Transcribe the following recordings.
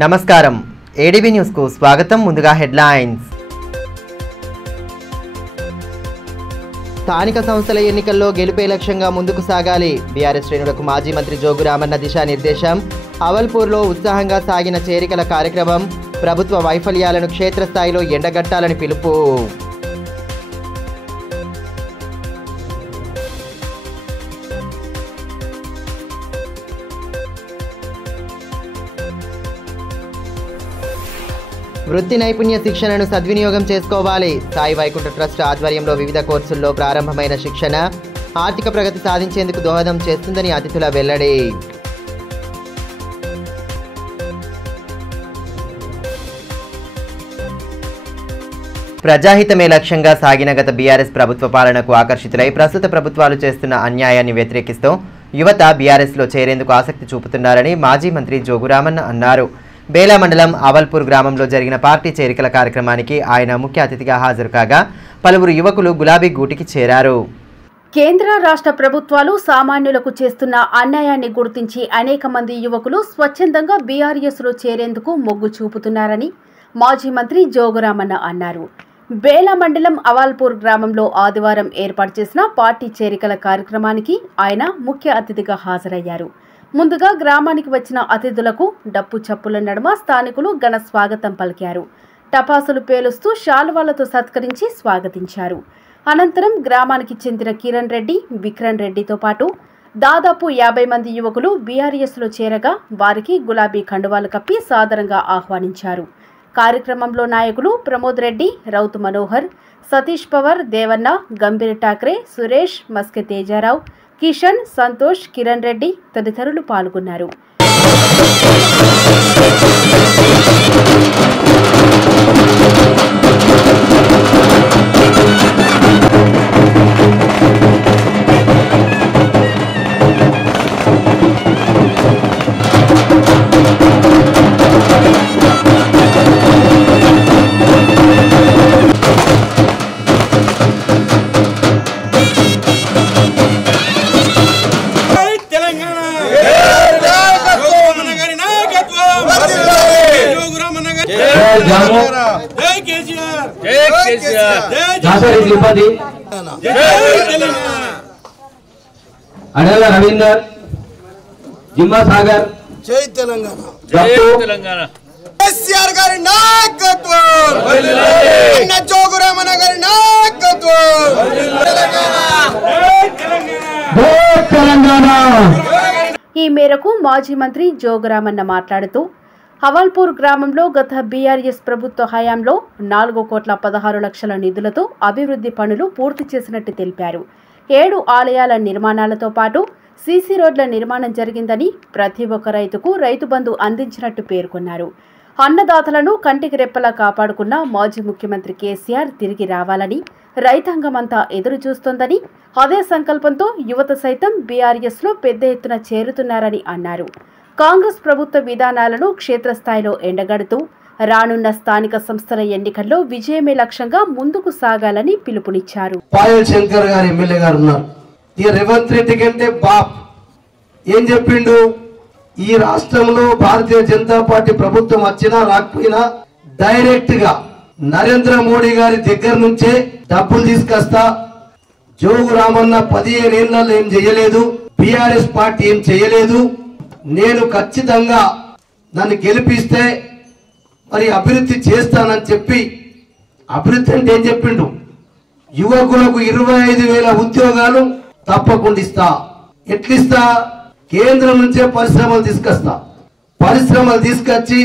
నమస్కారం ADB news కు స్వాగతం. ముందుగా హెడ్లైన్స్. స్థానిక సంస్థల ఎన్నికల్లో గెలుపే లక్ష్యంగా ముందుకు సాగాలి. బీఆర్ఎస్ శ్రేణులకు మాజీ మంత్రి జోగు రామన్న దిశానిర్దేశం. అవల్పూర్లో ఉత్సాహంగా సాగిన చేరికల కార్యక్రమం. ప్రభుత్వ వైఫల్యాలను క్షేత్రస్థాయిలో ఎండగట్టాలని పిలుపు. వృత్తి నైపుణ్య శిక్షణను సద్వినియోగం చేసుకోవాలి. సాయి వైకుంఠ ట్రస్ట్ ఆధ్వర్యంలో వివిధ కోర్సుల్లో ప్రారంభమైన శిక్షణ ఆర్థిక ప్రగతి సాధించేందుకు దోహదం చేస్తుందని అతిథుల వెల్లడి. ప్రజాహితమే లక్ష్యంగా సాగిన గత బీఆర్ఎస్ ప్రభుత్వ పాలనకు ఆకర్షితులై ప్రస్తుత ప్రభుత్వాలు చేస్తున్న అన్యాయాన్ని వ్యతిరేకిస్తూ యువత బీఆర్ఎస్లో చేరేందుకు ఆసక్తి చూపుతున్నారని మాజీ మంత్రి జోగు రామన్న అన్నారు. బేలా మండలం అవల్పూర్ గ్రామంలో జరిగిన పార్టీ చేరికల కార్యక్రమానికి ఆయన ముఖ్య అతిథిగా హాజరు కాగా పలువురు యువకులు గులాబీ గూటికి చేరారు. కేంద్ర రాష్ట్ర ప్రభుత్వాలు సామాన్యులకు చేస్తున్న అన్యాయాన్ని గుర్తించి అనేక మంది యువకులు స్వచ్ఛందంగా బీఆర్ఎస్లో చేరేందుకు మొగ్గు చూపుతున్నారని మాజీ మంత్రి జోగురామన్న అన్నారు. బేలా మండలం అవల్పూర్ గ్రామంలో ఆదివారం ఏర్పాటు చేసిన పార్టీ చేరికల కార్యక్రమానికి ఆయన ముఖ్య అతిథిగా హాజరయ్యారు. ముందుగా గ్రామానికి వచ్చిన అతిథులకు డప్పు చప్పుల నడుమ స్థానికులు ఘన స్వాగతం పలికారు. టపాసులు పేలుస్తూ శాలువాలతో సత్కరించి స్వాగతించారు. అనంతరం గ్రామానికి చెందిన కిరణ్ రెడ్డి, విక్రమ్ రెడ్డితో పాటు దాదాపు 50 మంది యువకులు బీఆర్ఎస్లో చేరగా వారికి గులాబీ కండువాలు కప్పి సాదరంగా ఆహ్వానించారు. కార్యక్రమంలో నాయకులు ప్రమోద్ రెడ్డి, రౌతు మనోహర్, సతీష్ పవర్, దేవన్న, గంభీర్ ఠాక్రే, సురేష్, మస్కె తేజారావు, కిషన్, సంతోష్, కిరణ్ రెడ్డి తదితరులు పాల్గొన్నారు. అడల రవీందర్, జిమ్మా సాగర్, జై తెలంగాణ, జై తెలంగాణ. కేసీఆర్ గారి నాయకత్వం, అన్న జోగు రామన్న గారి నాయకత్వం, జై తెలంగాణ. ఈ మేరకు మాజీ మంత్రి జోగు రామన్న మాట్లాడుతూ అవల్పూర్ గ్రామంలో గత బీఆర్ఎస్ ప్రభుత్వ హయాంలో 4,16,00,000 నిధులతో అభివృద్ధి పనులు పూర్తి చేసినట్టు తెలిపారు. 7 ఆలయాల నిర్మాణాలతో పాటు సీసీ రోడ్ల నిర్మాణం జరిగిందని, ప్రతి ఒక్క రైతుకు రైతు బంధు అందించినట్టు పేర్కొన్నారు. అన్నదాతలను కంటికి రెప్పలా కాపాడుకున్న మాజీ ముఖ్యమంత్రి కేసీఆర్ తిరిగి రావాలని రైతాంగమంతా ఎదురు చూస్తోందని, అదే సంకల్పంతో యువత సైతం బీఆర్ఎస్లో పెద్ద ఎత్తున చేరుతున్నారని అన్నారు. కాంగ్రెస్ ప్రభుత్వ విధానాలను క్షేత్రస్థాయిలో ఎండగడుతూ రానున్న స్థానిక సంస్థల ఎన్నికల్లో విజయమే లక్ష్యంగా ముందుకు సాగాలని పిలుపునిచ్చారు. పాయల్ శంకర్ గారు ఎమ్మెల్యే గారు ఉన్నారు. ఈ రేవంత్ రెడ్డి కంటే బాప్ ఏం చెప్పిండు? ఈ రాష్ట్రంలో భారతీయ జనతా పార్టీ ప్రభుత్వం వచ్చినా రాకపోయినా డైరెక్ట్ గా నరేంద్ర మోడీ గారి దగ్గర నుంచే డబ్బులు తీసుకొస్తా. జోగు రామన్న 15 ఏళ్లలో ఏం చేయలేదు, బీఆర్ఎస్ పార్టీ ఏం చేయలేదు, నేను ఖచ్చితంగా నన్ను గెలిపిస్తే మరి అభివృద్ధి చేస్తానని చెప్పి, అభివృద్ధి అంటే ఏం చెప్పిండు? యువకులకు 25,000 ఉద్యోగాలు తప్పకుండా ఇస్తా. ఎట్లిస్తా? కేంద్రం నుంచే పరిశ్రమలు తీసుకొస్తా. పరిశ్రమలు తీసుకొచ్చి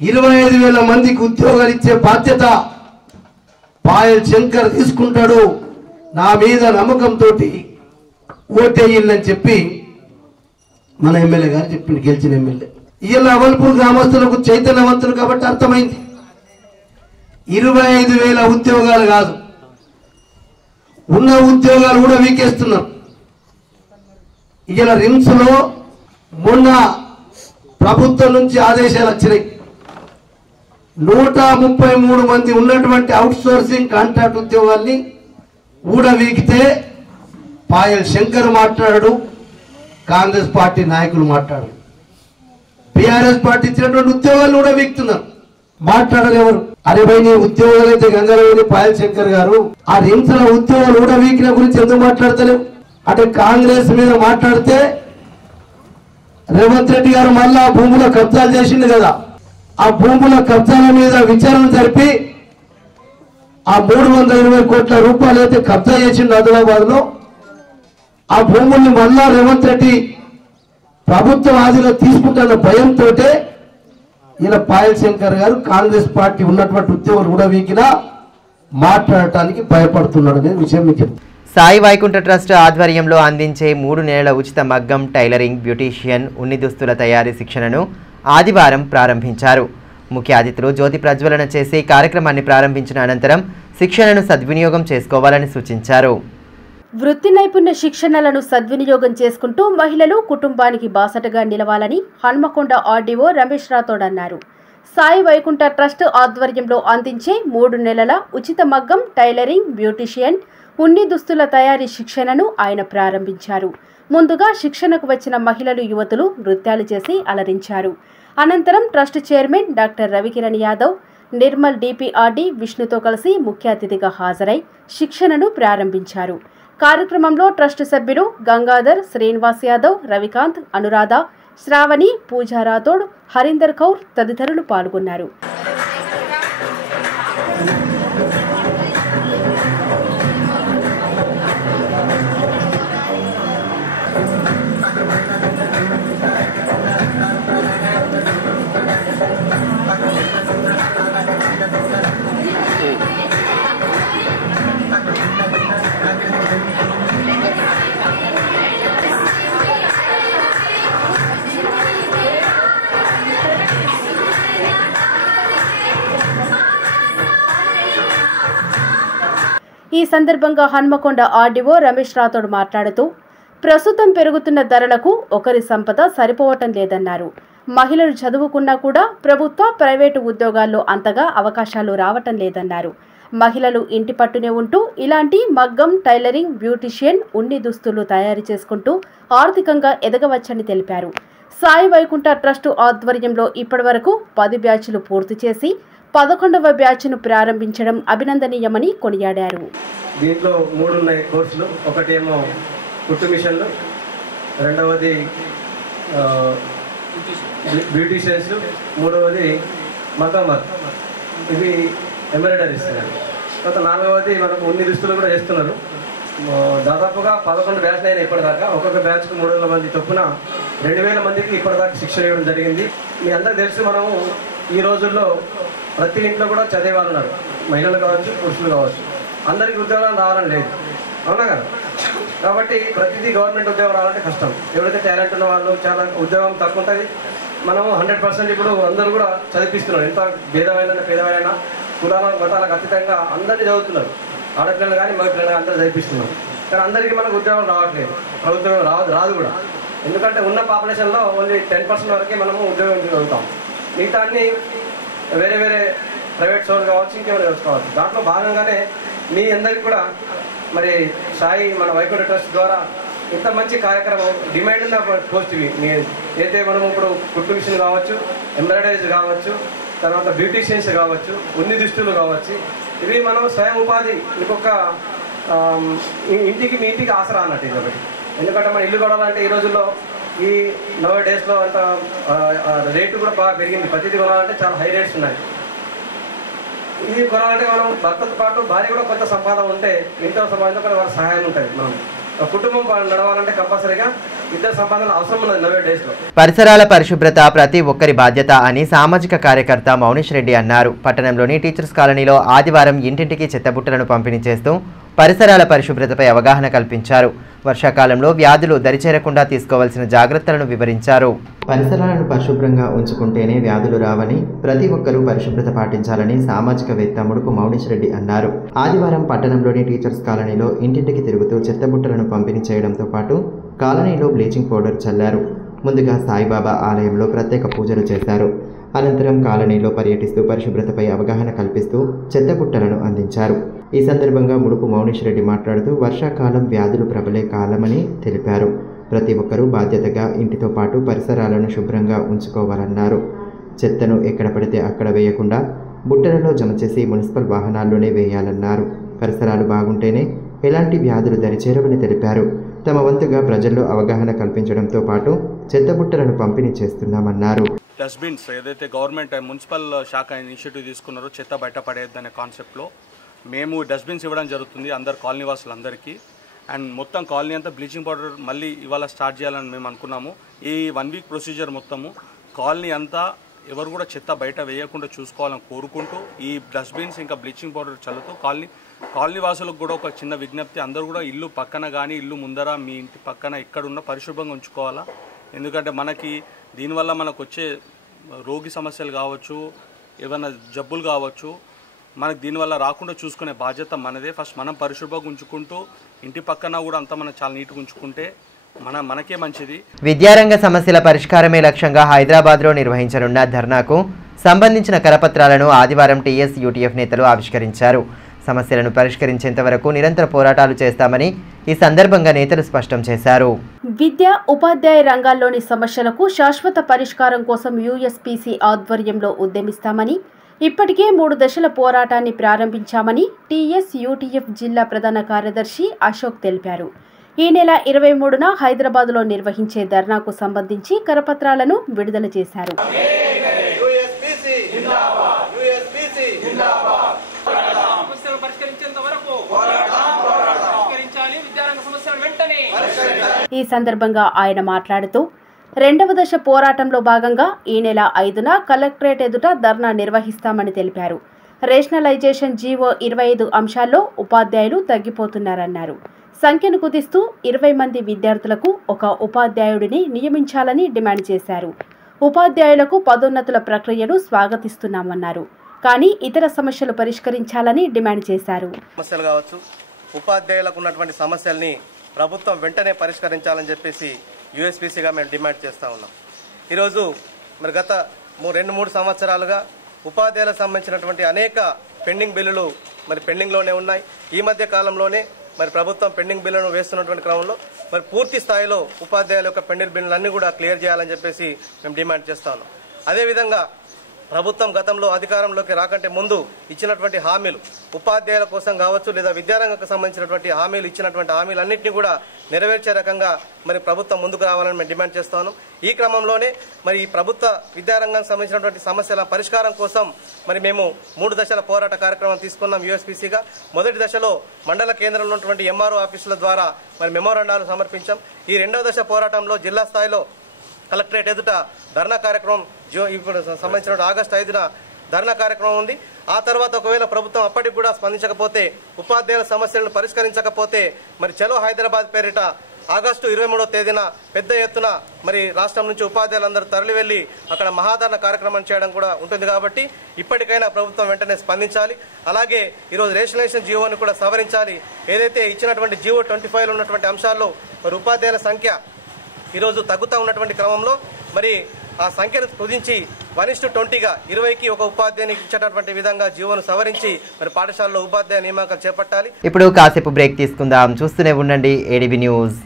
25,000 మందికి ఉద్యోగాలు ఇచ్చే బాధ్యత పాయల్ శంకర్ తీసుకుంటాడు. నా మీద నమ్మకంతో ఓటేయండి చెప్పి మన ఎమ్మెల్యే గారు చెప్పింది, గెలిచిన ఎమ్మెల్యే. ఇలా అవల్పూర్ గ్రామస్తులకు చైతన్యవంతులు కాబట్టి అర్థమైంది. 25,000 ఉద్యోగాలు కాదు, ఉన్న ఉద్యోగాలు కూడా వీకేస్తున్నారు. ఇలా రిమ్స్ లో మొన్న ప్రభుత్వం నుంచి ఆదేశాలు వచ్చినాయి. 133 మంది ఉన్నటువంటి అవుట్ సోర్సింగ్ కాంట్రాక్ట్ ఉద్యోగాల్ని ఊడవీకితే పాయల్ శంకర్ మాట్లాడాడు, కాంగ్రెస్ పార్టీ నాయకులు మాట్లాడారు. బీఆర్ఎస్ పార్టీ ఇచ్చినటువంటి ఉద్యోగాలు కూడా వీక్తున్నారు. మాట్లాడారు ఎవరు? అరే భయ్, నీ ఉద్యోగాలు అయితే గంగారావు పాయల్ శంకర్ గారు ఆ రిమ్స్ లో ఉద్యోగాలు కూడా వీకిన గురించి ఎందుకు మాట్లాడతలేవు? అంటే కాంగ్రెస్ మీద మాట్లాడితే రేవంత్ రెడ్డి గారు మళ్ళా భూముల కబ్జాలు చేసింది కదా, ఆ భూముల కబ్జాల మీద విచారణ జరిపి ఆ 320 కోట్ల రూపాయలు అయితే కబ్జా చేసింది ఆదిలాబాద్ లో, ఆ భూముల్ని మళ్ళా రేవంత్ రెడ్డి ప్రభుత్వ ఆదిలో తీసుకుంటున్న భయంతో ఇలా పాయల్ శంకర్ గారు కాంగ్రెస్ పార్టీ ఉన్నటువంటి ఉద్యోగులు కూడా వీకినా మాట్లాడటానికి భయపడుతున్నాడు అనే విషయం మీకు చెప్తాను. సాయి వైకుంఠ ట్రస్ట్ ఆధ్వర్యంలో అందించే 3 నెలల ఉచిత మగ్గం, టైలరింగ్, బ్యూటీషియన్, ఉన్ని దుస్తుల తయారీ శిక్షణను ఆదివారం ప్రారంభించారు. ముఖ్య అతిథులు జ్యోతి ప్రజ్వలన చేసి కార్యక్రమాన్ని ప్రారంభించిన అనంతరం శిక్షణను సద్వినియోగం చేసుకోవాలని సూచించారు. వృత్తి నైపుణ్య శిక్షణలను సద్వినియోగం చేసుకుంటూ మహిళలు కుటుంబానికి బాసటగా నిలవాలని హన్మకొండ ఆర్డీఓ రమేష్ రాథోడ్ అన్నారు. సాయి వైకుంఠ ట్రస్ట్ ఆధ్వర్యంలో అందించే 3 నెలల ఉచిత మగ్గం, టైలరింగ్, బ్యూటీషియన్, ఉన్ని దుస్తుల తయారీ శిక్షణను ఆయన ప్రారంభించారు. ముందుగా శిక్షణకు వచ్చిన మహిళలు, యువతులు నృత్యాలు చేసి అలరించారు. అనంతరం trust chairman doctor Ravikiran Yadav, Nirmal DPRD విష్ణుతో కలిసి ముఖ్య అతిథిగా హాజరై శిక్షణను ప్రారంభించారు. కార్యక్రమంలో ట్రస్ట్ సభ్యులు గంగాధర్, శ్రీనివాస్ యాదవ్, రవికాంత్, అనురాధ, శ్రావణి, పూజా రాథోడ్, హరీందర్ కౌర్ తదితరులు పాల్గొన్నారు. ఈ సందర్భంగా హన్మకొండ ఆర్డీఓ రమేష్ రాథోడ్ మాట్లాడుతూ, ప్రస్తుతం పెరుగుతున్న ధరలకు ఒకరి సంపద సరిపోవటం లేదన్నారు. మహిళలు చదువుకున్నా కూడా ప్రభుత్వ, ప్రైవేటు ఉద్యోగాల్లో అంతగా అవకాశాలు రావటం లేదన్నారు. మహిళలు ఇంటి పట్టునే ఉంటూ ఇలాంటి మగ్గం, టైలరింగ్, బ్యూటీషియన్, ఉన్ని దుస్తులు తయారు చేసుకుంటూ ఆర్థికంగా ఎదగవచ్చని తెలిపారు. సాయి వైకుంఠ ట్రస్టు ఆధ్వర్యంలో ఇప్పటివరకు 10 బ్యాచ్లు పూర్తి చేసి 11వ బ్యాచ్ను ప్రారంభించడం అభినందనీయమని కొనియాడారు. దీంట్లో 3 ఉన్నాయి కోర్సులు. ఒకటేమో కుట్టు మిషన్లు, రెండవది బ్యూటీషియన్స్, మూడవది మగ్గం వర్క్, ఇవి ఎంబ్రాయిడరీస్. తర్వాత 4వది మనకు ఉన్ని దుస్తులు కూడా చేస్తున్నారు. దాదాపుగా 11 బ్యాచ్లు అయినా ఇప్పటిదాకా. ఒక్కొక్క బ్యాచ్కు 300 మంది చొప్పున 2000 మందికి ఇప్పటిదాకా శిక్షణ ఇవ్వడం జరిగింది. మీ అందరికీ తెలుసు, మనము ఈ రోజుల్లో ప్రతి ఇంట్లో కూడా చదివే వాళ్ళు ఉన్నారు. మహిళలు కావచ్చు, పురుషులు కావచ్చు. అందరికీ ఉద్యోగాలు రావాలని లేదు, అవునా కదా? కాబట్టి ప్రతిదీ గవర్నమెంట్ ఉద్యోగం రావాలంటే కష్టం. ఎవరైతే టాలెంట్ ఉన్న వాళ్ళు చాలా ఉద్యోగం తక్కువ ఉంటుంది. మనము 100% ఇప్పుడు అందరూ కూడా చదివిస్తున్నారు. ఎంత పేదవాళ్ళైనా కులాల మతాలకు అతీతంగా అందరినీ చదువుతున్నారు. ఆడపిల్లలు కానీ మగ పిల్లలు కానీ అందరూ చదివిస్తున్నారు. కానీ అందరికీ మనకు ఉద్యోగం రావట్లేదు, ప్రభుత్వం రాదు కూడా. ఎందుకంటే ఉన్న పాపులేషన్లో ఓన్లీ 10% వరకే మనము ఉద్యోగం చదువుతాం. మిగతా అన్ని వేరే వేరే ప్రైవేట్ సోర్స్ కావచ్చు, ఇంకేమైనా చేసుకోవచ్చు. దాంట్లో భాగంగానే మీ అందరికీ కూడా మరి సాయి మన వైకుంఠ ట్రస్ట్ ద్వారా ఇంత మంచి కార్యక్రమం, డిమాండ్ ఉన్న పోస్ట్ ఇవి. అయితే మనం ఇప్పుడు కుట్టు మిషన్ కావచ్చు, ఎంబ్రాయిడరీస్ కావచ్చు, తర్వాత బ్యూటీషియన్స్ కావచ్చు, ఉన్ని దుస్తులు కావచ్చు, ఇవి మనం స్వయం ఉపాధి ఇంకొక ఇంటికి మీ ఇంటికి ఆసరా అన్నట్టు ఇది ఒకటి. ఎందుకంటే మన ఇల్లు కొనాలంటే ఈ రోజుల్లో ఈ 90 డేస్లో అంత రేటు కూడా బాగా పెరిగింది. ప్రతిదీ కొనాలంటే చాలా హై రేట్స్ ఉన్నాయి. ఇది కొనాలంటే మనం భర్తతో పాటు భార్య కూడా కొంత సంపాదన ఉంటే ఇంట్లో సంపాదన కూడా వాళ్ళ సహాయం ఉంటుంది. మనం కుటుంబం నడవాలంటే కంపల్సరీగా ఇద్దరు సంపాదన అవసరం ఉన్నది 90 డేస్లో. పరిసరాల పరిశుభ్రత ప్రతి ఒక్కరి బాధ్యత అని సామాజిక కార్యకర్త మౌనిష్ రెడ్డి అన్నారు. పట్టణంలోని టీచర్స్ కాలనీలో ఆదివారం ఇంటింటికి చెత్తబుట్టలను పంపిణీ చేస్తూ పరిసరాల పరిశుభ్రతపై అవగాహన కల్పించారు. వర్షాకాలంలో వ్యాధులు దరిచేరకుండా తీసుకోవాల్సిన జాగ్రత్తలను వివరించారు. పరిసరాలను పరిశుభ్రంగా ఉంచుకుంటేనే వ్యాధులు రావని, ప్రతి ఒక్కరూ పరిశుభ్రత పాటించాలని సామాజికవేత్త ముడుపు మౌనిష్ రెడ్డి అన్నారు. ఆదివారం పట్టణంలోని టీచర్స్ కాలనీలో ఇంటింటికి తిరుగుతూ చెత్తబుట్టలను పంపిణీ చేయడంతో పాటు కాలనీలో బ్లీచింగ్ పౌడర్ చల్లారు. ముందుగా సాయిబాబా ఆలయంలో ప్రత్యేక పూజలు చేశారు. అనంతరం కాలనీలో పర్యటిస్తూ పరిశుభ్రతపై అవగాహన కల్పిస్తూ చెత్తబుట్టలను అందించారు. ఈ సందర్భంగా ముడుపు మౌనిష్ రెడ్డి మాట్లాడుతూ వర్షాకాలం వ్యాధులు ప్రబలే కాలమని తెలిపారు. ప్రతి ఒక్కరూ బాధ్యతగా ఇంటితో పాటు పరిసరాలను శుభ్రంగా ఉంచుకోవాలన్నారు. చెత్తను ఎక్కడ పడితే అక్కడ వేయకుండా బుట్టలలో జమ చేసి మున్సిపల్ వాహనాల్లోనే వేయాలన్నారు. పరిసరాలు బాగుంటేనే ఎలాంటి వ్యాధులు దరిచేరవని తెలిపారు. తమ వంతుగా ప్రజల్లో అవగాహన కల్పించడంతో పాటు చెత్త బుట్టలను పంపిణీ చేస్తున్నామన్నారు. డస్ట్బిన్స్ ఏదైతే గవర్నమెంట్ మున్సిపల్ శాఖ ఇనిషియేటివ్ తీసుకున్నారో చెత్త బయట పడేద్దనే కాన్సెప్ట్లో మేము డస్ట్బిన్స్ ఇవ్వడం జరుగుతుంది అందరు కాలనీ వాసులందరికీ. అండ్ మొత్తం కాలనీ అంతా బ్లీచింగ్ పౌడర్ మళ్ళీ ఇవాళ స్టార్ట్ చేయాలని మేము అనుకున్నాము. ఈ 1 వీక్ ప్రొసీజర్ మొత్తము కాలనీ అంతా ఎవరు కూడా చెత్త బయట వేయకుండా చూసుకోవాలని కోరుకుంటూ ఈ డస్ట్బిన్స్ ఇంకా బ్లీచింగ్ పౌడర్ చల్లుతూ కాలనీ వాసులకు కూడా ఒక చిన్న విజ్ఞప్తి, అందరూ కూడా ఇల్లు పక్కన కానీ ఇల్లు ముందర మీ ఇంటి పక్కన ఎక్కడున్నా పరిశుభ్రంగా ఉంచుకోవాలా. ఎందుకంటే మనకి దీనివల్ల మనకు వచ్చే రోగి సమస్యలు కావచ్చు, ఏమైనా జబ్బులు కావచ్చు, మనకు దీనివల్ల రాకుండా చూసుకునే బాధ్యత మనదే. ఫస్ట్ మనం పరిశుభ్రంగా ఉంచుకుంటూ ఇంటి పక్కన కూడా అంతా మనం చాలా నీట్గా ఉంచుకుంటే మనకే మంచిది. విద్యారంగ సమస్యల పరిష్కారమే లక్ష్యంగా హైదరాబాద్లో నిర్వహించనున్న ధర్నాకు సంబంధించిన కరపత్రాలను ఆదివారం టీఎస్ యూటీఎఫ్ నేతలు ఆవిష్కరించారు. సమస్యలను పరిష్కరించేంత వరకు నిరంతర పోరాటాలు చేస్తామని ఈ సందర్భంగా నేతలు స్పష్టం చేశారు. విద్య, ఉపాధ్యాయ రంగాల్లోని సమస్యలకు శాశ్వత పరిష్కారం కోసం యూఎస్పీసీ ఆధ్వర్యంలో ఉద్యమిస్తామని, ఇప్పటికే 3 దశల పోరాటాన్ని ప్రారంభించామని టీఎస్ యూటీఎఫ్ జిల్లా ప్రధాన కార్యదర్శి అశోక్ తెలిపారు. ఈ నెల 23న హైదరాబాద్లో నిర్వహించే ధర్నాకు సంబంధించి కరపత్రాలను విడుదల చేశారు. ఈ సందర్భంగా ఆయన మాట్లాడుతూ 2వ దశ పోరాటంలో భాగంగా ఈ నెల 5న కలెక్టరేట్ ఎదుట ధర్నా నిర్వహిస్తామని తెలిపారు. రేషనలైజేషన్ జీవో 25 అంశాల్లో ఉపాధ్యాయులు తగ్గిపోతున్నారన్నారు. సంఖ్యను కుదిస్తూ 20 మంది విద్యార్థులకు ఒక ఉపాధ్యాయుడిని నియమించాలని డిమాండ్ చేశారు. ఉపాధ్యాయులకు పదోన్నతుల ప్రక్రియను స్వాగతిస్తున్నామన్నారు. కానీ ఇతర సమస్యలు పరిష్కరించాలని డిమాండ్ చేశారు. సమస్యలు కావచ్చు, ఉపాధ్యాయులకు ఉన్నటువంటి సమస్యల్ని ప్రభుత్వం వెంటనే పరిష్కరించాలని చెప్పేసి యూఎస్పీసీగా మేము డిమాండ్ చేస్తూ ఉన్నాం. ఈరోజు మరి గత 2-3 సంవత్సరాలుగా ఉపాధ్యాయులకు సంబంధించినటువంటి అనేక పెండింగ్ బిల్లులు మరి పెండింగ్లోనే ఉన్నాయి. ఈ మధ్య కాలంలోనే మరి ప్రభుత్వం పెండింగ్ బిల్లును వేస్తున్నటువంటి క్రమంలో మరి పూర్తి స్థాయిలో ఉపాధ్యాయుల యొక్క పెండింగ్ బిల్లులన్నీ కూడా క్లియర్ చేయాలని చెప్పేసి మేము డిమాండ్ చేస్తా ఉన్నాం. అదేవిధంగా ప్రభుత్వం గతంలో అధికారంలోకి రాకంటే ముందు ఇచ్చినటువంటి హామీలు ఉపాధ్యాయుల కోసం కావచ్చు లేదా విద్యారంగకు సంబంధించినటువంటి హామీలు ఇచ్చినటువంటి హామీలన్నింటినీ కూడా నెరవేర్చే రకంగా మరి ప్రభుత్వం ముందుకు రావాలని మేము డిమాండ్ చేస్తాను. ఈ క్రమంలోనే మరి ఈ ప్రభుత్వ విద్యారంగానికి సంబంధించినటువంటి సమస్యల పరిష్కారం కోసం మరి మేము 3 దశల పోరాట కార్యక్రమం తీసుకున్నాం యూఎస్పీసీగా. మొదటి దశలో మండల కేంద్రంలో ఉన్నటువంటి ఎంఆర్ఓ ఆఫీసుల ద్వారా మరి మెమోరాండాలు సమర్పించాం. ఈ 2వ దశ పోరాటంలో జిల్లా స్థాయిలో కలెక్టరేట్ ఎదుట ధర్నా కార్యక్రమం ఇప్పుడు సంబంధించిన ఆగస్టు 5న ధర్నా కార్యక్రమం ఉంది. ఆ తర్వాత ఒకవేళ ప్రభుత్వం అప్పటికి కూడా స్పందించకపోతే, ఉపాధ్యాయుల సమస్యలను పరిష్కరించకపోతే మరి చలో హైదరాబాద్ పేరిట ఆగస్టు 23వ తేదీన పెద్ద ఎత్తున మరి రాష్ట్రం నుంచి ఉపాధ్యాయులందరూ తరలి వెళ్లి అక్కడ మహాధరణ కార్యక్రమం చేయడం కూడా ఉంటుంది. కాబట్టి ఇప్పటికైనా ప్రభుత్వం వెంటనే స్పందించాలి. అలాగే ఈరోజు రేషనలైజేషన్ జీవోని కూడా సవరించాలి. ఏదైతే ఇచ్చినటువంటి జీవో 25లో ఉన్నటువంటి అంశాల్లో మరి ఉపాధ్యాయుల సంఖ్య ఈరోజు తగ్గుతూ ఉన్నటువంటి క్రమంలో మరి ఆ సంఖ్యను కుదించి 1:20గా 20కి ఒక ఉపాధ్యాయునికి ఇచ్చేటటువంటి విధంగా జీవోను సవరించి మరి పాఠశాలలో ఉపాధ్యాయ నియామకాలు చేపట్టాలి. ఇప్పుడు కాసేపు బ్రేక్ తీసుకుందాం. చూస్తూనే ఉండండి ADB news.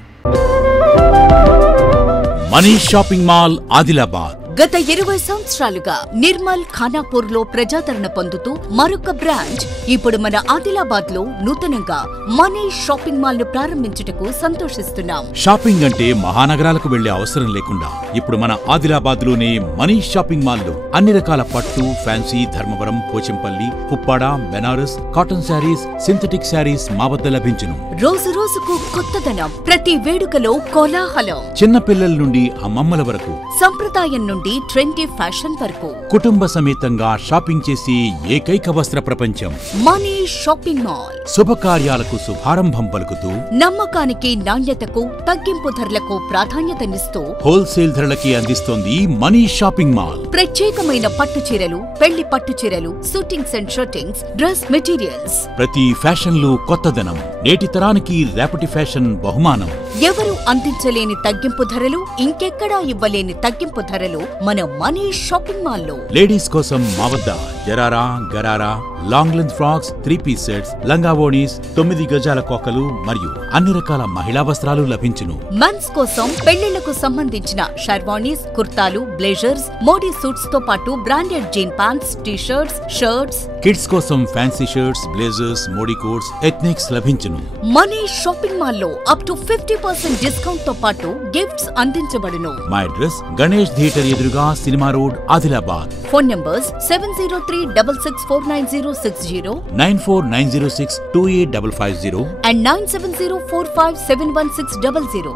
Manish shopping mall Adilabad గత 20 సంవత్సరాలుగా నిర్మల్ ఖానాపూర్ లో ప్రజాదరణ పొందుతూ మరొక బ్రాంచ్ ఇప్పుడు మన ఆదిలాబాద్ లో నూతనంగా మనీష్ షాపింగ్ మాల్ ను ప్రారంభించుటకు సంతోషిస్తున్నాం. షాపింగ్ అంటే మహానగరాలకు వెళ్లే అవసరం లేకుండా ఇప్పుడు మన ఆదిలాబాద్ లోనే మనీష్ షాపింగ్ మాల్ లో అన్ని రకాల పట్టు, fancy, Dharmavaram, Pochampally, Puppada, Banaras, cotton saris, synthetic saris మా వద్ద లభించును. రోజు రోజుకు కొత్తదనం, ప్రతి వేడుకలో కోలాహలం. చిన్న పిల్లల నుండి అమ్మమ్మల వరకు, సంప్రదాయం నుండి ట్రెండీ ఫ్యాషన్ వరకు కుటుంబ సమేతంగా షాపింగ్ చేసి ఏకైక వస్త్ర ప్రపంచం మనీష్ షాపింగ్ మాల్. శుభకార్యాలకు శుభారంభం పలుకుతూ, నమ్మకానికి, నాణ్యతకు, తగ్గింపు ధరలకు ప్రాధాన్యతనిస్తూ హోల్సేల్ ధరలకి అందిస్తోంది మనీష్ షాపింగ్ మాల్. ప్రత్యేకమైన పట్టు చీరలు, పెళ్లి పట్టు చీరలు, shootings and shirtings, dress materials. ప్రతి ఫ్యాషన్ లో కొత్తదనం, నేటి తరానికి రేపటి ఫ్యాషన్ బహుమానం. ఎవరు అందించలేని తగ్గింపు ధరలు, ఇంకెక్కడా ఇవ్వలేని తగ్గింపు ధరలు మన మనీష్ షాపింగ్ మాల్ లో. లేడీస్ కోసం మా వద్ద జరారా, gharara, long length frocks, three piece sets, లంగావోణీస్, 9 గజాల కోకలు మరియు అన్ని రకాల మహిళా వస్త్రాలు లభించును. మెన్స్ కోసం పెళ్లిళ్లకు సంబంధించిన షర్వానీస్, కుర్తాలు, బ్లేజర్స్, మోడీ సూట్స్ తో పాటు branded jean pants, t-shirts, shirts. Kids కోసం fancy shirts, blazers, Modi coats, ethnics లభించును. మనీష్ షాపింగ్ మాల్ లో అప్ టు 50% డిస్కౌంట్ తో పాటు గిఫ్ట్స్ అందించబడును. మా అడ్రస్ గణేష్ థియేటర్ ఎదురుగా, cinema road, Adilabad. Phone numbers 7036649060, 9490628550 and 9704571600.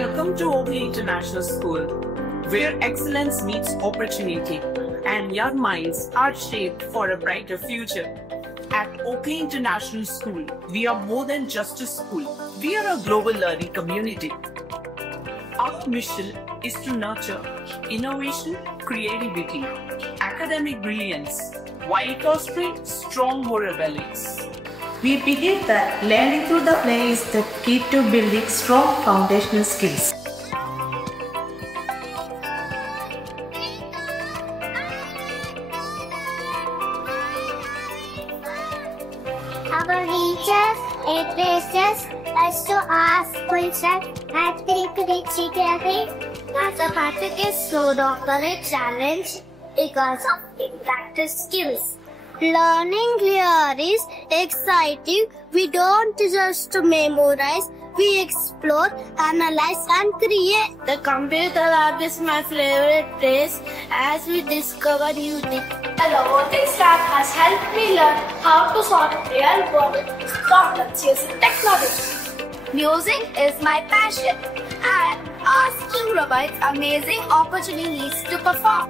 Welcome to Oakley International School, where excellence meets opportunity and young minds are shaped for a brighter future. At Oakley International School, we are more than just a school. We are a global learning community. Our mission is to nurture innovation, creativity, academic brilliance, while fostering strong moral values. We believe that learning through the play is the key to building strong foundational skills. Our teachers encourage us to ask questions and think critically. Mathematics is so doctorate challenge because of practice skills. Learning here is exciting. We don't just memorize, we explore, analyze and create. The computer lab is my favorite place as we discover new things. The robotics lab has helped me learn how to solve real world problems using technology. Music is my passion and our school provides amazing opportunities to perform.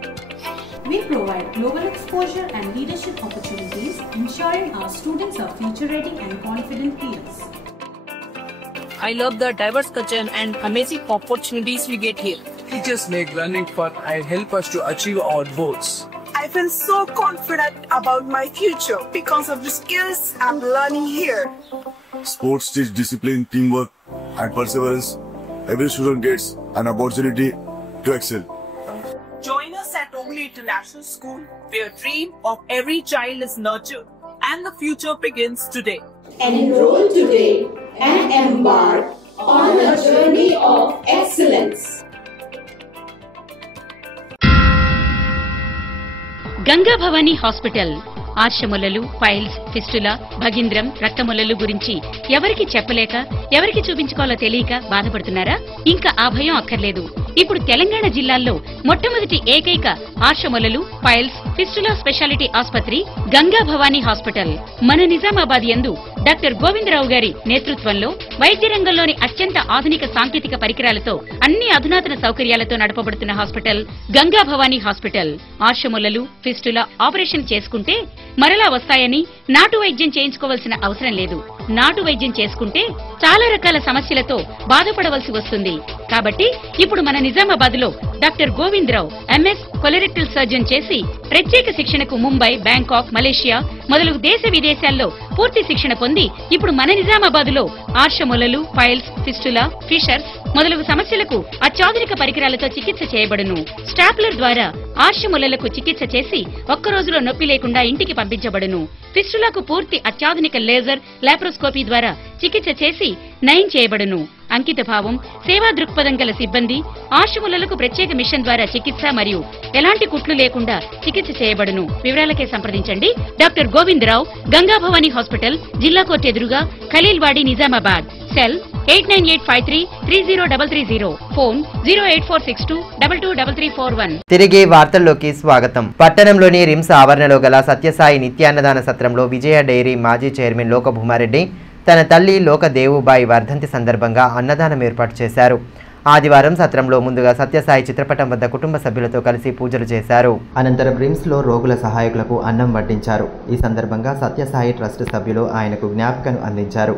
We provide global exposure and leadership opportunities, ensuring our students are future-ready and confident peers. I love the diverse culture and amazing opportunities we get here. Teachers make learning fun and help us to achieve our goals. I feel so confident about my future because of the skills I'm learning here. Sports teach discipline, teamwork, and perseverance. Every student gets an opportunity to excel. Join us at Oakley International School, where dream of every child is nurtured and the future begins today. Enroll today and embark on a journey of excellence. Ganga Bhavani hospital ఆర్షములలు, piles, fistula, భగింద్రం, రక్తములలు గురించి ఎవరికి చెప్పలేక, ఎవరికి చూపించుకోవాలో తెలియక బాధపడుతున్నారా? ఇంకా ఆ భయం అక్కర్లేదు. ఇప్పుడు తెలంగాణ జిల్లాల్లో మొట్టమొదటి ఏకైక ఆర్షములలు, పైల్స్, ఫిస్టులా స్పెషాలిటీ ఆసుపత్రి గంగా భవానీ హాస్పిటల్ మన నిజామాబాద్ యందు డాక్టర్ గోవిందరావు గారి నేతృత్వంలో వైద్య రంగంలోని అత్యంత ఆధునిక సాంకేతిక పరికరాలతో అన్ని అధునాతన సౌకర్యాలతో నడపబడుతున్న హాస్పిటల్ గంగా భవానీ హాస్పిటల్. ఆర్షములలు, ఫిస్టులా ఆపరేషన్ చేసుకుంటే మరలా వస్తాయని నాటు వైద్యం చేయించుకోవాల్సిన అవసరం లేదు. నాటు వైద్యం చేసుకుంటే చాలా రకాల సమస్యలతో బాధపడవలసి వస్తుంది. కాబట్టి ఇప్పుడు మన నిజామాబాద్ లో doctor Govindarao MS colorectal surgeon చేసి ప్రత్యేక శిక్షణకు ముంబై, బ్యాంకాక్, మలేషియా మొదలగు దేశ విదేశాల్లో పూర్తి శిక్షణ పొంది ఇప్పుడు మన నిజామాబాద్ లో ఆర్షములలు, పైల్స్, ఫిస్టులా, ఫిషర్స్ మొదలగు సమస్యలకు అత్యాధునిక పరికరాలతో చికిత్స చేయబడును. స్టాప్లర్ ద్వారా ఆర్షములలకు చికిత్స చేసి ఒక్క రోజులో నొప్పి లేకుండా ఇంటికి పంపించబడును. ఫిస్టులకు పూర్తి అత్యాధునిక లేజర్, లాప్రోస్కోపీ ద్వారా చికిత్స చేసి నయం చేయబడును. అంకిత భావం, సేవా దృక్పథం గల సిబ్బంది, ఆర్షములలకు ప్రత్యేక మిషన్ ద్వారా చికిత్స మరియు ఎలాంటి కుట్లు లేకుండా చికిత్స చేయబడును. వివరాలకే సంప్రదించండి డాక్టర్ గోవిందరావు, గంగా భవానీ హాస్పిటల్, జిల్లా కోర్టు ఎదురుగా, ఖలీల్వాడి, నిజామాబాద్. Cell 8985330330, phone 08462223341. తిరిగి వార్తల్లోకి స్వాగతం. పట్టణంలోని రిమ్స్ ఆవరణలో గల సత్యసాయి నిత్యాన్నదాన సత్రంలో విజయ డైరీ మాజీ చైర్మన్ లోక భూమారెడ్డి తన తల్లి లోక దేవుబాయి వర్ధంతి సందర్భంగా అన్నదానం ఏర్పాటు చేశారు. ఆదివారం సత్రంలో ముందుగా సత్యసాయి చిత్రపటం వద్ద కుటుంబ సభ్యులతో కలిసి పూజలు చేశారు. అనంతరం రిమ్స్లో రోగుల సహాయకులకు అన్నం వడ్డించారు. ఈ సందర్భంగా సత్యసాయి ట్రస్ట్ సభ్యులు ఆయనకు జ్ఞాపికను అందించారు.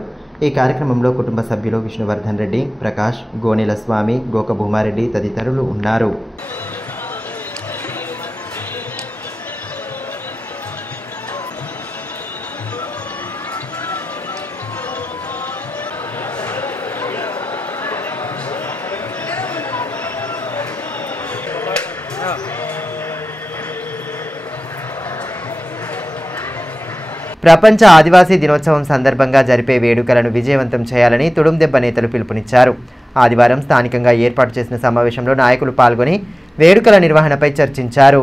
ఈ కార్యక్రమంలో కుటుంబ సభ్యులు విష్ణువర్ధన్ రెడ్డి, ప్రకాష్, గోనెల స్వామి, గోక భూమారెడ్డి తదితరులు ఉన్నారు. ప్రపంచ ఆదివాసీ దినోత్సవం సందర్భంగా జరిపే వేడుకలను విజయవంతం చేయాలని తుడుందెబ్బ నేతలు పిలుపునిచ్చారు. ఆదివారం స్థానికంగా ఏర్పాటు చేసిన సమావేశంలో నాయకులు పాల్గొని వేడుకల నిర్వహణపై చర్చించారు.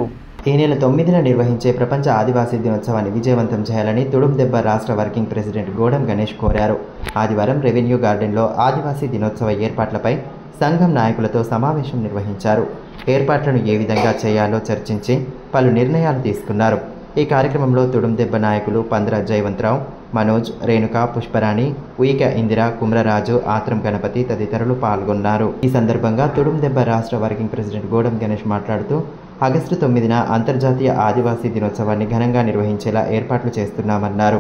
ఈ నెల 9న నిర్వహించే ప్రపంచ ఆదివాసీ దినోత్సవాన్ని విజయవంతం చేయాలని తుడుందెబ్బ రాష్ట్ర వర్కింగ్ ప్రెసిడెంట్ గోడం గణేష్ కోరారు. ఆదివారం రెవెన్యూ గార్డెన్లో ఆదివాసీ దినోత్సవ ఏర్పాట్లపై సంఘం నాయకులతో సమావేశం నిర్వహించారు. ఏర్పాట్లను ఏ విధంగా చేయాలో చర్చించి పలు నిర్ణయాలు తీసుకున్నారు. ఈ కార్యక్రమంలో తుడుందెబ్బ నాయకులు పంద్ర జయవంతరావు, మనోజ్, రేణుక, పుష్పరాణి, ఉయిక ఇందిర, కుమ్రరాజు, ఆత్రం గణపతి తదితరులు పాల్గొన్నారు. ఈ సందర్భంగా తుడుందెబ్బ రాష్ట్ర వర్కింగ్ ప్రెసిడెంట్ గోడం గణేష్ మాట్లాడుతూ ఆగస్టు 9న అంతర్జాతీయ ఆదివాసీ దినోత్సవాన్ని ఘనంగా నిర్వహించేలా ఏర్పాట్లు చేస్తున్నామన్నారు.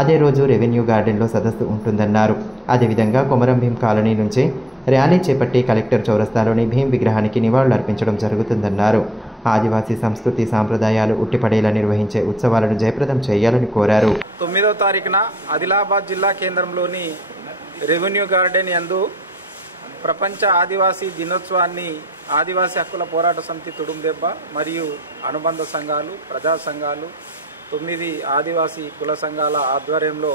అదే రోజు రెవెన్యూ గార్డెన్లో సదస్సు ఉంటుందన్నారు. అదేవిధంగా కొమరం భీం కాలనీ నుంచి ర్యాలీ చేపట్టి కలెక్టర్ చౌరస్తాలోని భీం విగ్రహానికి నివాళులర్పించడం జరుగుతుందన్నారు. ఆదివాసీ సంస్కృతి సాంప్రదాయాలు ఉట్టిపడేలా నిర్వహించే ఉత్సవాలను జయప్రదం చేయాలని కోరారు. 9వ తారీఖున ఆదిలాబాద్ జిల్లా కేంద్రంలోని రెవెన్యూ గార్డెన్ యందు ప్రపంచ ఆదివాసీ దినోత్సవాన్ని ఆదివాసీ హక్కుల పోరాట సమితి తుడుందెబ్బ మరియు అనుబంధ సంఘాలు, ప్రజా సంఘాలు, 9 ఆదివాసీ కుల సంఘాల ఆధ్వర్యంలో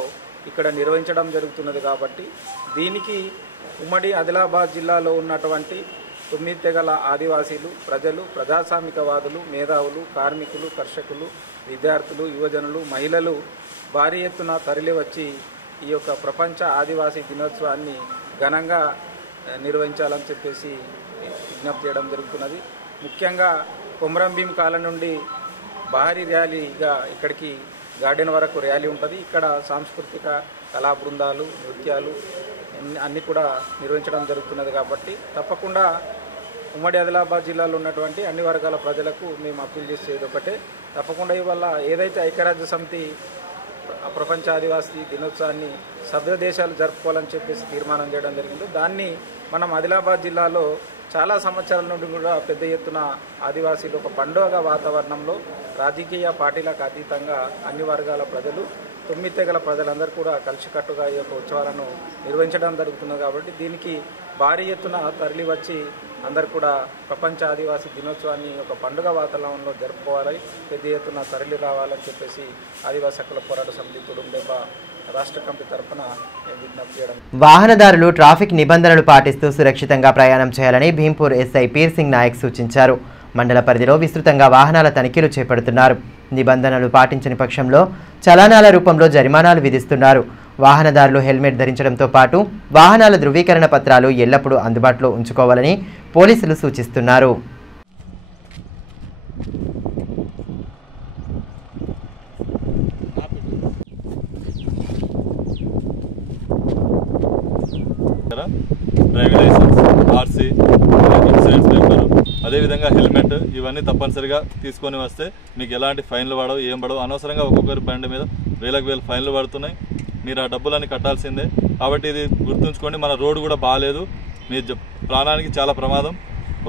ఇక్కడ నిర్వహించడం జరుగుతున్నది. కాబట్టి దీనికి ఉమ్మడి ఆదిలాబాద్ జిల్లాలో ఉన్నటువంటి 9 తెగల ఆదివాసీలు, ప్రజలు, ప్రజాస్వామికవాదులు, మేధావులు, కార్మికులు, కర్షకులు, విద్యార్థులు, యువజనులు, మహిళలు భారీ ఎత్తున తరలివచ్చి ఈ యొక్క ప్రపంచ ఆదివాసీ దినోత్సవాన్ని ఘనంగా నిర్వహించాలని చెప్పేసి విజ్ఞప్తి చేయడం జరుగుతున్నది. ముఖ్యంగా కొమరం భీం కాలనీ నుండి భారీ ర్యాలీగా ఇక్కడికి గార్డెన్ వరకు ర్యాలీ ఉంటుంది. ఇక్కడ సాంస్కృతిక కళా బృందాలు, నృత్యాలు అన్నీ కూడా నిర్వహించడం జరుగుతున్నది. కాబట్టి తప్పకుండా ఉమ్మడి ఆదిలాబాద్ జిల్లాలో ఉన్నటువంటి అన్ని వర్గాల ప్రజలకు మేము అప్పీల్ చేసేది ఒకటే, తప్పకుండా ఇవాళ ఏదైతే ఐక్యరాజ్య సమితి ప్రపంచ ఆదివాసీ దినోత్సవాన్ని సభ్య దేశాలు జరుపుకోవాలని చెప్పేసి తీర్మానం చేయడం జరిగిందో దాన్ని మనం ఆదిలాబాద్ జిల్లాలో చాలా సంవత్సరాల నుండి కూడా పెద్ద ఎత్తున ఆదివాసీలు ఒక పండుగ వాతావరణంలో రాజకీయ పార్టీలకు అతీతంగా అన్ని వర్గాల ప్రజలు, 9 తెగల ప్రజలందరూ కూడా కలిసికట్టుగా ఈ యొక్క ఉత్సవాలను నిర్వహించడం జరుగుతున్నది. కాబట్టి దీనికి భారీ ఎత్తున తరలి వచ్చి అందరు కూడా ప్రపంచ ఆదివాసీ దినోత్సవాన్ని ఒక పండుగ వాతావరణంలో జరుపుకోవాలి, పెద్ద ఎత్తున తరలి రావాలని చెప్పేసి ఆదివాసీ హక్కుల పోరాట సమితి తుడుందెబ్బ రాష్ట్ర కమిటీ తరఫున విజ్ఞప్తి చేయడం. వాహనదారులు ట్రాఫిక్ నిబంధనలు పాటిస్తూ సురక్షితంగా ప్రయాణం చేయాలని భీంపూర్ ఎస్ఐ పీర్ సింగ్ నాయక్ సూచించారు. మండల పరిధిలో విస్తృతంగా వాహనాల తనిఖీలు చేపడుతున్నారు. నిబంధనలు పాటించని పక్షంలో చలానాల రూపంలో జరిమానాలు విధిస్తున్నారు. వాహనదారులు హెల్మెట్ ధరించడంతో పాటు వాహనాల ధృవీకరణ పత్రాలు ఎల్లప్పుడూ అందుబాటులో ఉంచుకోవాలని పోలీసులు సూచిస్తున్నారు. Driving licence, RC, insurance paper, అదేవిధంగా హెల్మెట్ ఇవన్నీ తప్పనిసరిగా తీసుకొని వస్తే మీకు ఎలాంటి ఫైన్లు పడవు, ఏం పడవు. అనవసరంగా ఒక్కొక్కరి బండి మీద వేలకు వేలు ఫైన్లు పడుతున్నాయి. మీరు ఆ డబ్బులన్నీ కట్టాల్సిందే. కాబట్టి ఇది గుర్తుంచుకోండి. మన రోడ్డు కూడా బాగాలేదు, మీ ప్రాణానికి చాలా ప్రమాదం.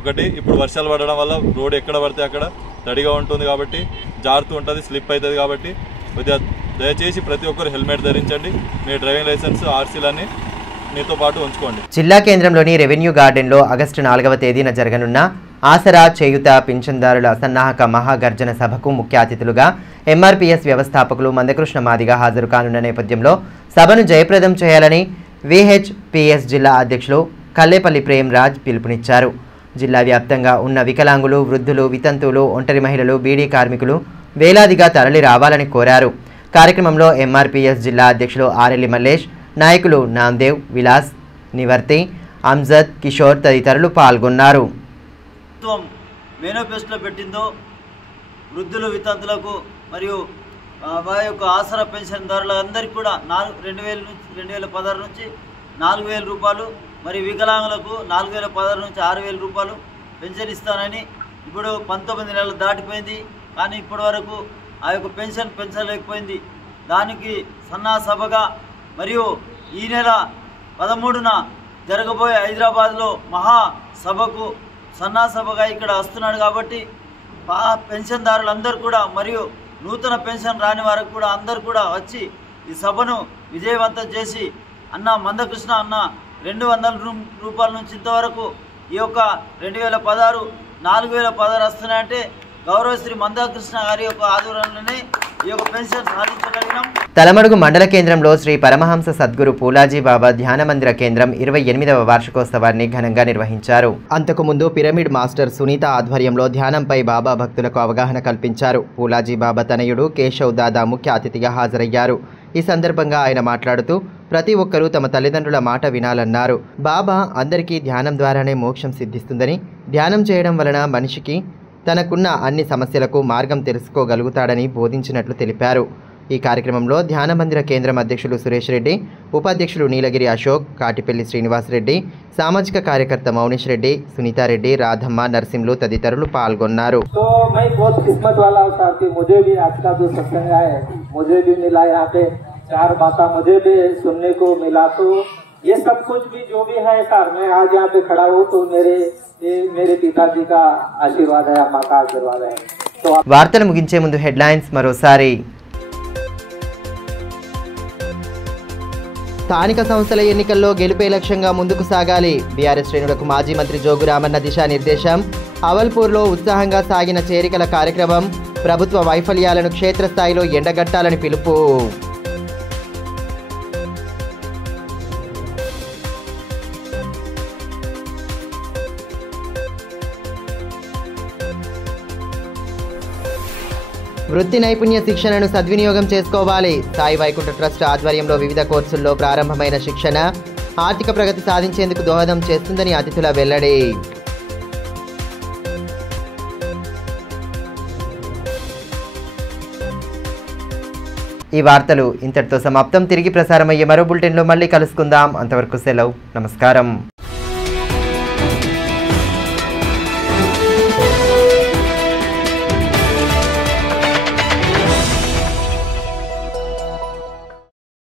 ఒకటి, ఇప్పుడు వర్షాలు పడడం వల్ల రోడ్డు ఎక్కడ పడితే అక్కడ తడిగా ఉంటుంది కాబట్టి జారుతూ ఉంటుంది, స్లిప్ అవుతుంది. కాబట్టి దయచేసి ప్రతి ఒక్కరు హెల్మెట్ ధరించండి. మీ డ్రైవింగ్ లైసెన్స్, ఆర్సీలన్నీ మీతో పాటు ఉంచుకోండి. జిల్లా కేంద్రంలోని రెవెన్యూ గార్డెన్లో ఆగస్టు 4వ తేదీన జరగనున్న ఆసరా, చేయుత, పింఛన్దారుల సన్నాహక మహాగర్జన సభకు ముఖ్య అతిథులుగా ఎంఆర్పీఎస్ వ్యవస్థాపకులు మందకృష్ణ మాదిగ హాజరు కానున్న నేపథ్యంలో సభను జయప్రదం చేయాలని విహెచ్పిఎస్ జిల్లా అధ్యక్షులు కల్లేపల్లి ప్రేమ్ రాజ్ పిలుపునిచ్చారు. జిల్లా వ్యాప్తంగా ఉన్న వికలాంగులు, వృద్ధులు, వితంతువులు, ఒంటరి మహిళలు, బీడీ కార్మికులు వేలాదిగా తరలి రావాలని కోరారు. కార్యక్రమంలో ఎంఆర్పీఎస్ జిల్లా అధ్యక్షులు ఆరెల్లి మల్లేష్, నాయకులు నాందేవ్, విలాస్, నివర్తి, అంజద్, కిషోర్ తదితరులు పాల్గొన్నారు. మేనిఫెస్టోలో పెట్టిందో వృద్ధులు, వితంతులకు మరియు వారి యొక్క ఆసరా పెన్షన్దారులందరికీ కూడా 2016 నుంచి 4000 రూపాయలు, మరి వికలాంగులకు 4016 నుంచి 6000 రూపాయలు పెన్షన్ ఇస్తానని ఇప్పుడు 19 నెలలు దాటిపోయింది. కానీ ఇప్పటి వరకు ఆ యొక్క పెన్షన్ పెంచలేకపోయింది. దానికి సభగా మరియు ఈ నెల 13న జరగబోయే హైదరాబాద్లో మహాసభకు సభగా ఇక్కడ వస్తున్నాడు. కాబట్టి పెన్షన్దారులందరూ కూడా మరియు నూతన పెన్షన్ రాని వారికి కూడా అందరూ కూడా వచ్చి ఈ సభను విజయవంతం చేసి అన్న మందకృష్ణ అన్న 200 రూపాయల నుంచి ఇంతవరకు ఈ యొక్క 2016 4016 వస్తున్నాయంటే గౌరవ శ్రీ మందకృష్ణ గారి యొక్క ఆధ్వర్యంలోనే ఈ యొక్క పెన్షన్ సాధించగలిగినాం. తలమడుగు మండల కేంద్రంలో శ్రీ పరమహంస సద్గురు పూలాజీ బాబా ధ్యాన మందిర కేంద్రం 28వ వార్షికోత్సవాన్ని ఘనంగా నిర్వహించారు. అంతకుముందు పిరమిడ్ మాస్టర్ సునీత ఆధ్వర్యంలో ధ్యానంపై బాబా భక్తులకు అవగాహన కల్పించారు. పూలాజీ బాబా తనయుడు కేశవ్ దాదా ముఖ్య అతిథిగా హాజరయ్యారు. ఈ సందర్భంగా ఆయన మాట్లాడుతూ ప్రతి ఒక్కరూ తమ తల్లిదండ్రుల మాట వినాలన్నారు. బాబా అందరికీ ధ్యానం ద్వారానే మోక్షం సిద్ధిస్తుందని, ధ్యానం చేయడం వలన మనిషికి తనకున్న అన్ని సమస్యలకు మార్గం తెలుసుకోగలుగుతాడని బోధించినట్లు తెలిపారు. ఈ కార్యక్రమంలో ధ్యాన మందిర కేంద్రం అధ్యక్షులు సురేష్ రెడ్డి, ఉపాధ్యక్షులు నీలగిరి అశోక్, కాటిపల్లి శ్రీనివాస్ రెడ్డి, సామాజిక కార్యకర్త మౌనిష్ రెడ్డి, సునీతారెడ్డి, రాధమ్మ, నర్సింహులు తదితరులు పాల్గొన్నారు. चार बातें मुझे भी सुनने को मिला, तो ये सब कुछ भी जो भी है सर, मैं आज यहाँ पे खड़ा हूँ तो मेरे पिताजी का आशीर्वाद है, अम्मा का आशीर्वाद है. तो వార్తలు ముగించే ముందు హెడ్లైన్స్ మరోసారి. స్థానిక సంస్థల ఎన్నికల్లో గెలుపే లక్ష్యంగా ముందుకు సాగాలి. బీఆర్ఎస్ శ్రేణులకు మాజీ మంత్రి జోగురామన్న దిశానిర్దేశం. అవల్పూర్లో ఉత్సాహంగా సాగిన చేరికల కార్యక్రమం. ప్రభుత్వ వైఫల్యాలను క్షేత్రస్థాయిలో ఎండగట్టాలని పిలుపు. వృత్తి నైపుణ్య శిక్షణను సద్వినియోగం చేసుకోవాలి. సాయి వైకుంఠ ట్రస్ట్ ఆధ్వర్యంలో వివిధ కోర్సుల్లో ప్రారంభమైన శిక్షణ ఆర్థిక ప్రగతి సాధించేందుకు దోహదం చేస్తుందని అతిథుల వెల్లడి. ఈ వార్తలు ఇంతటితో సమాప్తం. తిరిగి ప్రసారమయ్యే మరో బులెటిన్లో మళ్ళీ కలుసుకుందాం. అంతవరకు సెలవు. నమస్కారం.